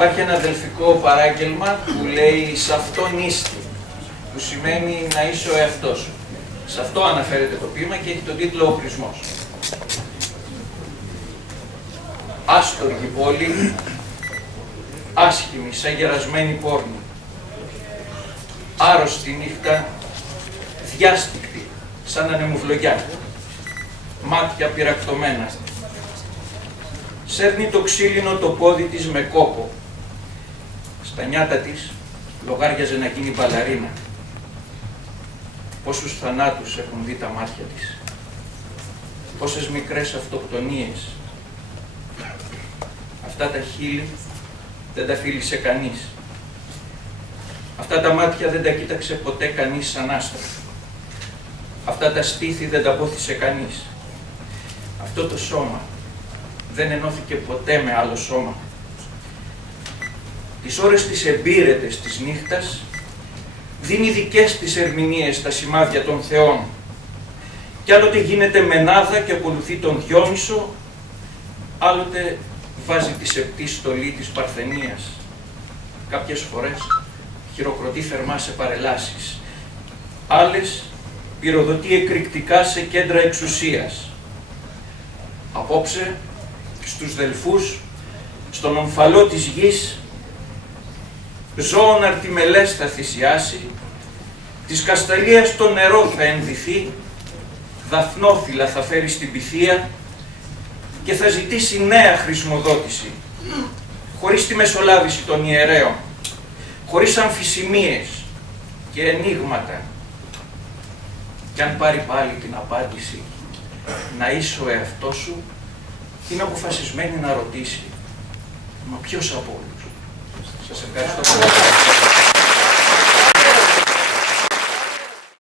Υπάρχει ένα αδελφικό παράγγελμα που λέει «Σ' αυτόν ίστη», που σημαίνει να είσαι ο εαυτός σου. Σε αυτό αναφέρεται το ποίημα και έχει τον τίτλο «Ο χρησμός». Άστοργη πόλη, άσχημη σαν γερασμένη πόρνη, άρρωστη νύχτα, διάστηκτη σαν ανεμουβλογιά, μάτια πυρακτωμένα. Σέρνει το ξύλινο το πόδι της με κόπο. Στα νιάτα της λογάριαζε να γίνει μπαλαρίνα. Πόσους θανάτους έχουν δει τα μάτια της. Πόσες μικρές αυτοκτονίες. Αυτά τα χείλη δεν τα φίλησε κανείς. Αυτά τα μάτια δεν τα κοίταξε ποτέ κανείς σαν άστρο. Αυτά τα στήθη δεν τα πόθησε κανείς. Αυτό το σώμα δεν ενώθηκε ποτέ με άλλο σώμα. Τις ώρες της εμπύρετες της νύχτας δίνει δικές της ερμηνείες στα σημάδια των θεών. Κι άλλοτε γίνεται μενάδα και ακολουθεί τον Διόνυσο, άλλοτε βάζει τη σεπτή στολή της Παρθενίας. Κάποιες φορές χειροκροτεί θερμά σε παρελάσεις. Άλλες πυροδοτεί εκρηκτικά σε κέντρα εξουσίας. Απόψε, στους Δελφούς, στον ομφαλό της γης, ζώων αρτιμελές θα θυσιάσει, της Κασταλίας το νερό θα ενδυθεί, δαφνόφυλλα θα φέρει στην Πυθία και θα ζητήσει νέα χρησμοδότηση, χωρίς τη μεσολάβηση των ιερέων, χωρίς αμφισημίες και ενίγματα. Κι αν πάρει πάλι την απάντηση να είσαι ο εαυτός σου, είναι αποφασισμένη να ρωτήσει, μα ποιος από όλους. Σας ευχαριστώ πολύ.